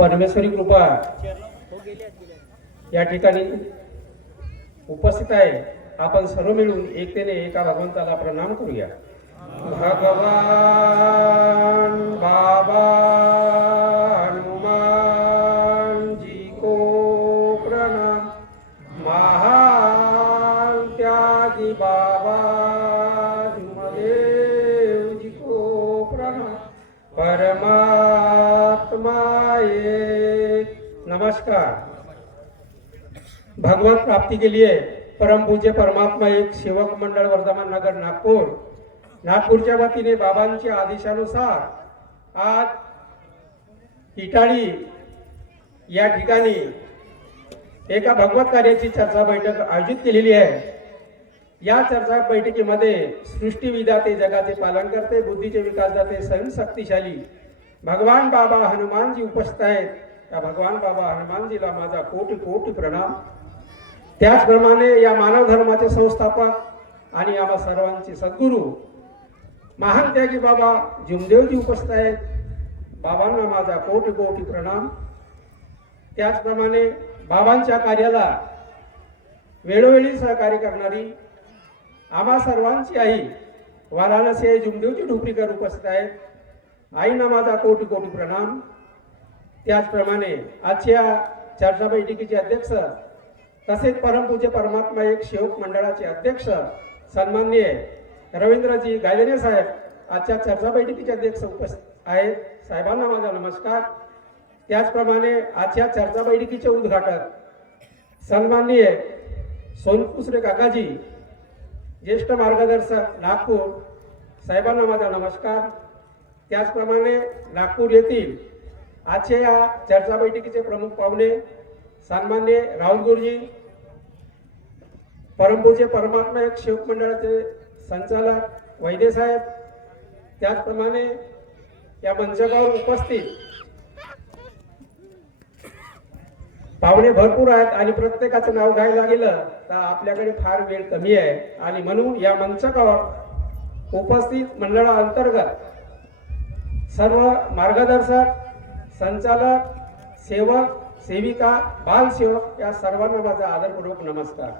परमेश्वरी कृपा या ठिकाणी उपस्थित आहे। आपण सर्व मिळून एकतेने एका भगवंताला प्रणाम करूया। भगवान बाबा हनुमान जी को प्रणाम। महान त्यागी बाबा धर्मदेव जी को प्रणाम। परमात्मा एक। नमस्कार। भगवत प्राप्ति के लिए परम पूज्य परमात्मा एक सेवक मंडळ वर्धमान नगर नागपूरच्या वतीने बाबांच्या आदेशानुसार आज इटाळी या ठिकाणी एका भगवत कार्याची चर्चा बैठक आयोजित केलेली आहे। या चर्चा बैठकीमध्ये सृष्टी विधाते जगाचे पालन करते बुद्धीचे विकास दाते शक्तिशाली भगवान बाबा हनुमानजी उपस्थित आहेत। या भगवान बाबा हनुमानजीला माझा कोटी कोटी प्रणाम। त्याचप्रमाणे या मानव धर्माचे संस्थापक आणि आम्हा सर्वांचे सद्गुरू महान त्यागी बाबा जुमदेवजी उपस्थित आहेत। बाबांना माझा कोटी कोटी प्रणाम। त्याचप्रमाणे बाबांच्या कार्याला वेळोवेळी सहकार्य करणारी आम्हा सर्वांची आई वाराणसी जुमदेवजी ढोपरीकर उपस्थित आहेत। आईंना माझा कोटी कोटी प्रणाम। त्याचप्रमाणे आजच्या चर्चा बैठकीचे अध्यक्ष तसेच परमपूज्य परमात्मा एक सेवक मंडळाचे अध्यक्ष सन्माननीय रवींद्रजी गायधने साहेब आजच्या चर्चा बैठकीचे अध्यक्ष उपस्थित आहेत। साहेबांना माझा नमस्कार। त्याचप्रमाणे आजच्या चर्चा बैठकीचे उद्घाटक सन्माननीय सोनकुसरे काकाजी ज्येष्ठ मार्गदर्शक नागपूर साहेबांना माझा नमस्कार। त्याचप्रमाणे नागपूर येथील आजच्या या चर्चा बैठकीचे प्रमुख पाहुणे सन्माननीय राहुल गुरुजी परमपूज्य परमात्मा एक सेवक मंडळाचे संचालक वैद्य साहेब। त्याचप्रमाणे या मंचावर उपस्थित पाहुणे भरपूर आहेत आणि प्रत्येकाचं नाव घ्यायला गेलं तर आपल्याकडे फार वेळ कमी आहे आणि म्हणून या मंचावर उपस्थित मंडळाअंतर्गत सर्व मार्गदर्शक संचालक सेवक सेविका बालसेवक या सर्वांना माझा आदरपूर्वक नमस्कार।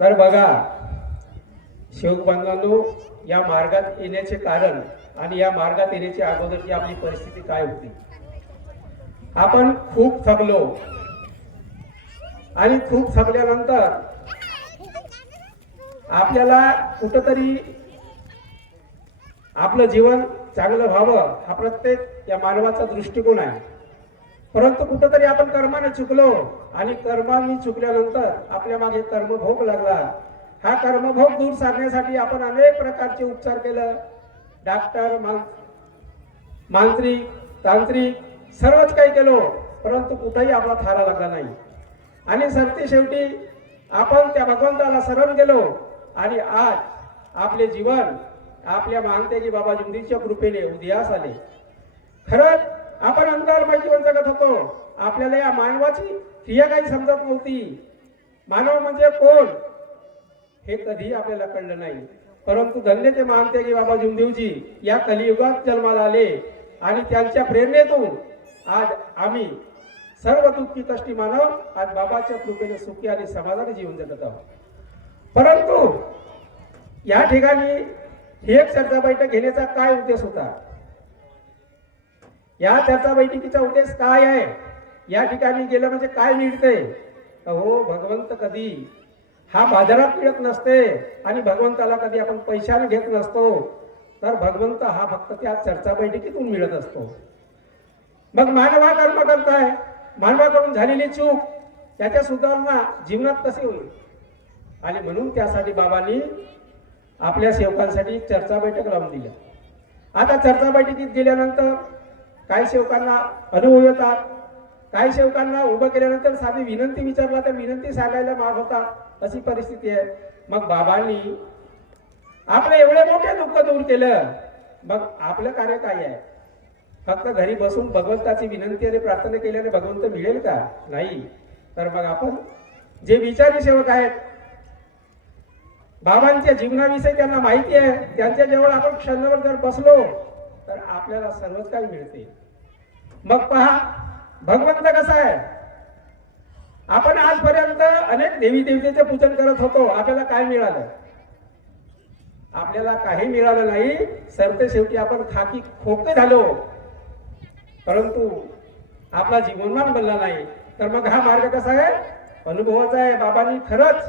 तर बघा सेवक बांधवांनो, या मार्गात येण्याचे कारण आणि या मार्गात येण्याची अगोदरची आपली परिस्थिती काय होती। आपण खूप थकलो आणि खूप थकल्यानंतर आपल्याला कुठंतरी आपलं जीवन चांगलं व्हावं हा प्रत्येक या मानवाचा दृष्टिकोन आहे। परंतु कुठंतरी आपण कर्माने चुकलो आणि कर्मांनी चुकल्यानंतर आपल्या मागे कर्मभोग लागला। हा कर्मभोग दूर सारण्यासाठी आपण अनेक प्रकारचे उपचार केले। डॉक्टर मांत्रिक तांत्रिक सर्वच काही केलो, परंतु कुठेही आपला थारा लागला नाही आणि सरते शेवटी आपण त्या भगवंताला शरण गेलो आणि आज आपले जीवन आपल्या महानतेगी बाबा जुमदेवजीच्या कृपेने उदयास आले। खरंच आपण अंतर्मय जीवन जगत होतो। आपल्याला या मानवाची क्रिया काही समजत नव्हती। मानव म्हणजे कोण हे कधी आपल्याला कळलं नाही, परंतु धन्य ते महानतेगी बाबा जुमदेवजी या कलियुगात जन्माला आले आणि त्यांच्या प्रेरणेतून आज आम्ही सर्व दुःखी कष्टी मानव आज बाबाच्या कृपेने सुखी आणि समाधानी जीवन जगत आहोत। परंतु या ठिकाणी ही एक चर्चा बैठक घेण्याचा काय उद्देश होता। या चर्चा बैठकीचा उद्देश काय आहे, या ठिकाणी गेलं म्हणजे काय मिळते। हो, भगवंत कधी हा बाजारात मिळत नसते आणि भगवंताला कधी आपण पैशाने घेत नसतो, तर भगवंत हा फक्त त्या चर्चा बैठकीतून मिळत असतो। मग मानव हा कर्म करताय, मानवाकडून झालेली चूक त्याच्या सुधारणा जीवनात कशी होईल आणि म्हणून त्यासाठी बाबांनी आपल्या सेवकांसाठी चर्चा बैठक लावून दिली। आता चर्चा बैठकीत गेल्यानंतर काही सेवकांना अनुभव येतात, काही सेवकांना उभं केल्यानंतर साधी विनंती विचारला तर विनंती सांगायला माग होता, अशी परिस्थिती आहे। मग बाबांनी आपलं एवढे मोठे दुःख दूर केलं, मग आपलं कार्य काय आहे। फक्त घरी बसून भगवंताची विनंती आणि प्रार्थना केल्याने भगवंत मिळेल का? नाही। तर मग आपण जे विचारी सेवक आहेत, बाबांच्या जीवनाविषयी त्यांना माहिती आहे, त्यांच्या जवळ आपण क्षणभर जर बसलो तर आपल्याला सर्वच काही मिळते। मग पहा भगवंत कसा आहे. आपण आजपर्यंत अनेक देवी देवतेचे पूजन करत होतो, आपल्याला काय मिळालं? आपल्याला काही मिळालं नाही. सरते शेवटी आपण खाकी खोके झालो, परंतु आपला जीवनमान बनला नाही. तर मग हा मार्ग कसा आहे? अनुभवाचा आहे. बाबांनी खरंच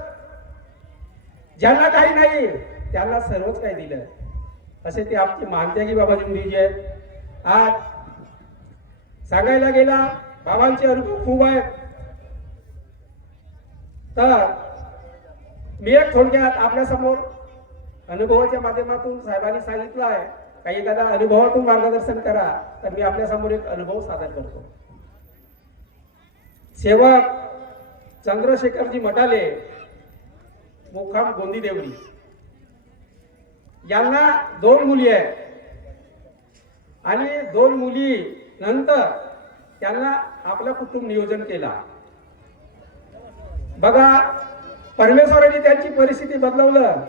ज्यांना काही नाही त्यांना सर्वच काही दिलं, असे ते आमचे मानत्यागी बाबा जी आहेत. आज सांगायला गेला बाबांचे अनुभव खूप आहेत. तर मी एक थोडक्यात आपल्या समोर अनुभवाच्या माध्यमातून साहेबांनी सांगितलं आहे, काही एखादा अनुभवातून मार्गदर्शन करा, तर मी आपल्या समोर एक अनुभव सादर करतो. सेवक चंद्रशेखरजी मटाले, मुक्काम गोंदी देवळी, यांना 2 मुली आहेत आणि 2 मुली नंतर त्यांना आपलं कुटुंब नियोजन केला. बघा परमेश्वराने त्यांची परिस्थिती बदलवलं.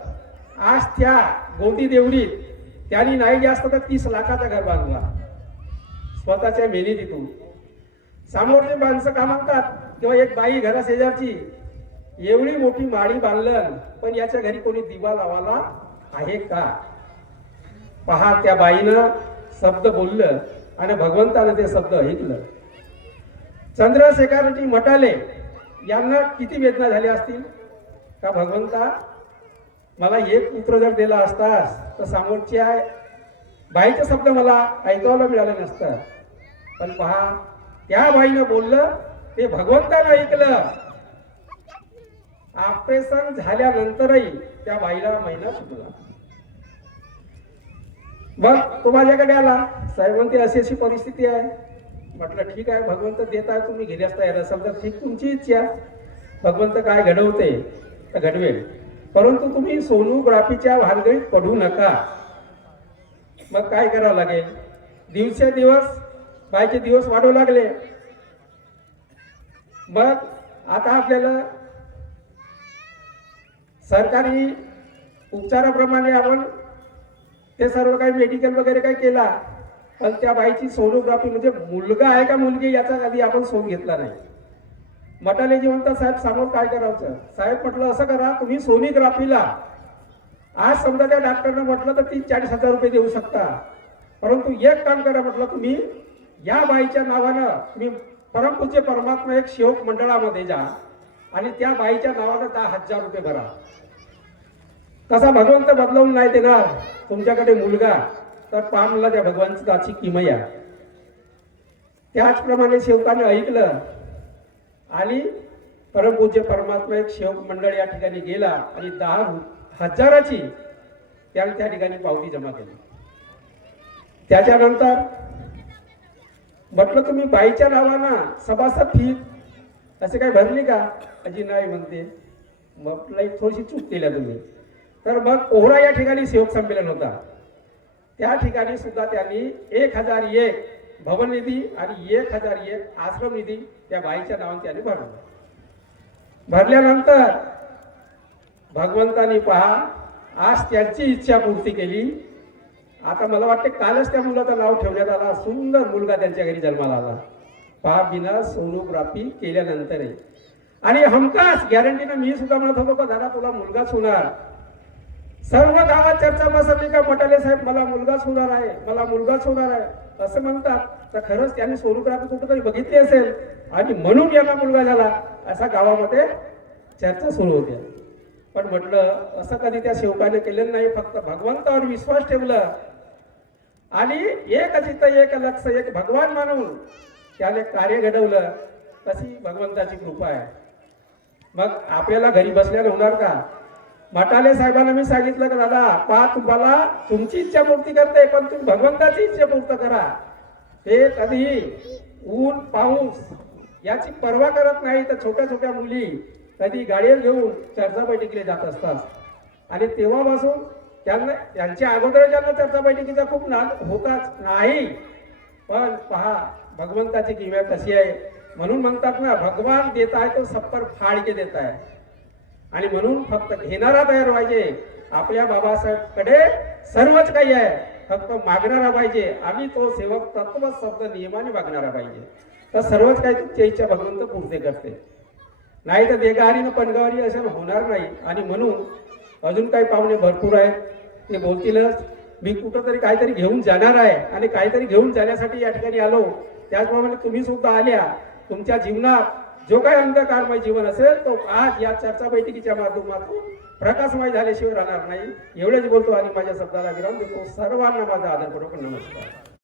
आज त्या गोंदी देवळीत त्यांनी नाही जास्त तर 30 लाखाचा घर बांधला स्वतःच्या मेहनतीतून. समोरचे माणसं का म्हणतात किंवा एक बाई घरा शेजारची एवढी मोठी माळी बांधलं, पण याच्या घरी कोणी दिवा लावाला आहे का? पहा त्या बाईनं शब्द बोललं आणि भगवंतानं ते शब्द ऐकलं. चंद्रशेखरजी मटाले यांना किती वेदना झाली असतील का, भगवंता मला एक पुत्र जर दिला असतास तर समोरच्या बाईचे शब्द मला ऐकायला मिळालं नसतं. पण पहा त्या बाईनं बोललं ते भगवंतानं ऐकलं. ऑपरेशन झाल्यानंतरही त्या बाईला महिना सुटला. मग तो माझ्याकडे आला, साहेब म्हणते अशी अशी परिस्थिती आहे. म्हटलं ठीक आहे, भगवंत देत आहे, तुम्ही गेले असता याला समजा ठीक तुमची इच्छा. भगवंत काय घडवते तर घडवेल, परंतु तुम्ही सोनोग्राफीच्या भानगडीत पडू नका. मग काय करावं लागेल? दिवसेदिवस बायचे दिवस वाढू लागले. मग आता आपल्याला सरकारी उपचाराप्रमाणे आपण ते सर्व काही मेडिकल वगैरे काही केला, पण त्या बाईची सोनोग्राफी म्हणजे मुलगा आहे का मुलगी याचा कधी आपण शोध घेतला नाही. मटालेजी म्हणतात साहेब समोर काय करायचं? साहेब म्हटलं असं करा, तुम्ही सोनोग्राफीला आज समजा त्या डॉक्टरने म्हटलं तर 30-40 हजार रुपये देऊ शकता, परंतु एक काम करा म्हटलं, तुम्ही या बाईच्या नावानं तुम्ही परमपूज्य परमात्मा एक सेवक मंडळामध्ये जा आणि त्या बाईच्या नावानं 10,000 रुपये भरा. कसा भगवंत बदलवून नाही देणार तुमच्याकडे मुलगा, तर पामला त्या भगवंताची किमया. त्याचप्रमाणे सेवकाने ऐकलं आणि परमपूज्य परमात्मा एक सेवक मंडळ या ठिकाणी गेला आणि 10,000ची त्याने त्या ठिकाणी पावती जमा केली. त्याच्यानंतर म्हटलं तुम्ही बाईच्या नावानं सभासद फी असे काही भरली का? अजी नाही म्हणते. म्हटलं एक थोडीशी चूक केल्या तुम्ही. तर मग कोहरा या ठिकाणी सेवक संमेलन होता, त्या ठिकाणी सुद्धा त्यांनी 1001 भवन निधी आणि 1001 आश्रम निधी त्या बाईच्या नावाने त्यांनी भरला. भरल्यानंतर भगवंतानी पहा आज त्यांची इच्छा पूर्ती केली. आता मला वाटते कालच त्या मुलाचं नाव ठेवण्यात आला. सुंदर मुलगा त्यांच्या घरी जन्माला आला. पहा बिना सोनोग्राफी केल्यानंतर. आणि हमखास गॅरंटीनं मी सुद्धा म्हणत होतो का दादा तुला मुलगाच होणार. सर्व गावात चर्चा बसवली का मटाले साहेब मला मुलगाच होणार आहे, मला मुलगाच होणार आहे असं म्हणतात. तर खरंच त्यांनी सोनोग्राफी कुठेतरी बघितली असेल आणि म्हणून यांना मुलगा झाला असा गावामध्ये चर्चा सुरू होत्या. पण म्हटलं असं कधी त्या सेवकाने केलेलं नाही. फक्त भगवंतावर विश्वास ठेवलं आणि एक चित्त एक लक्ष एक भगवान मानून त्याने कार्य घडवलं. तशी भगवंताची कृपा आहे. मग आपल्याला घरी बसल्याला होणार का? मटाले साहेबांना मी सांगितलं का दादा पहा तुम्हाला तुमची इच्छा पूर्ती करते, पण तुम्ही भगवंताची इच्छा पूर्ण करा. ते कधीही ऊन पाऊस याची पर्वा करत नाही. तर छोट्या छोट्या मुली कधी गाडीवर घेऊन चर्चा बैठकीला जात असतात आणि तेव्हापासून त्यांना त्यांच्या अगोदर ज्यांना चर्चा बैठकीचा खूप नाद होताच नाही. पण पहा भगवंताची किमया कशी आहे. म्हणून म्हणतात ना भगवान देता है तो सब पर फाड़ के देता है. आणि म्हणून फक्त घेणारा तयार पाहिजे. आपल्या बाबासाहेबकडे सर्वच काही आहे. फक्त मागणारा पाहिजे. आम्ही तो सेवक तत्व शब्द नियमाने वागणारा पाहिजे. तर सर्वच काही तुमच्या इच्छा भगवंत पूर्ती करते. नाही तर देगारीनं पणगावारी असं होणार नाही. आणि म्हणून अजून काही पाहुणे भरपूर आहेत, ते बोलतीलच. मी कुठंतरी काहीतरी घेऊन जाणार आहे आणि काहीतरी घेऊन जाण्यासाठी या ठिकाणी आलो. त्याचप्रमाणे तुम्ही सुद्धा आल्या. तुमच्या जीवनात जो काही अंधकारमय जीवन असेल तो आज या चर्चा बैठकीच्या माध्यमातून प्रकाशमय झाल्याशिवाय राहणार नाही. एवढेच बोलतो आणि माझ्या शब्दाला विराम देतो. सर्वांना माझा आदरपूर्वक नमस्कार.